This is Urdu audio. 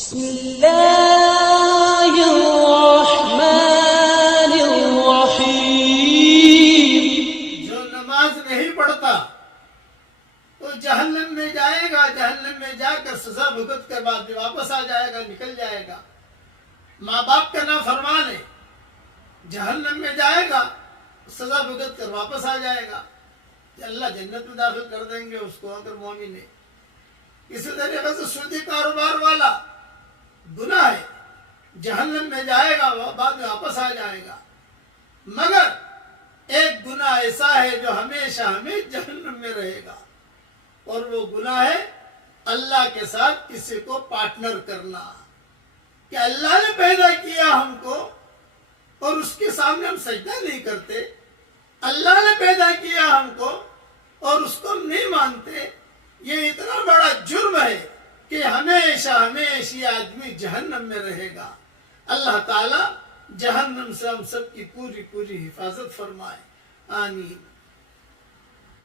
بسم اللہ الرحمن الرحیم. جو نماز نہیں پڑھتا تو جہنم میں جائے گا، جہنم میں جا کر سزا بھگت کر بعد میں واپس آ جائے گا، نکل جائے گا. ماں باپ کا نافرمان ہے، جہنم میں جائے گا، سزا بھگت کر واپس آ جائے گا. کہ اللہ جنت میں داخل کر دیں گے اس کو اگر مومن ہے. اسی طریقے سے سودی کاروبار والا گناہ ہے، جہنم میں جائے گا، بعد میں واپس آ جائے گا. مگر ایک گناہ ایسا ہے جو ہمیشہ ہمیں جہنم میں رہے گا، اور وہ گناہ ہے اللہ کے ساتھ کسی کو پارٹنر کرنا. کہ اللہ نے پیدا کیا ہم کو اور اس کے سامنے ہم سجدہ نہیں کرتے، اللہ نے پیدا کیا ہم کو اور اس کو ہم نہیں مانتے. یہ اتنا بڑا جرم ہے کہ ہمیشہ ہمیشہ یہ آدمی جہنم میں رہے گا. اللہ تعالی جہنم سے ہم سب کی پوری پوری حفاظت فرمائے. آمین.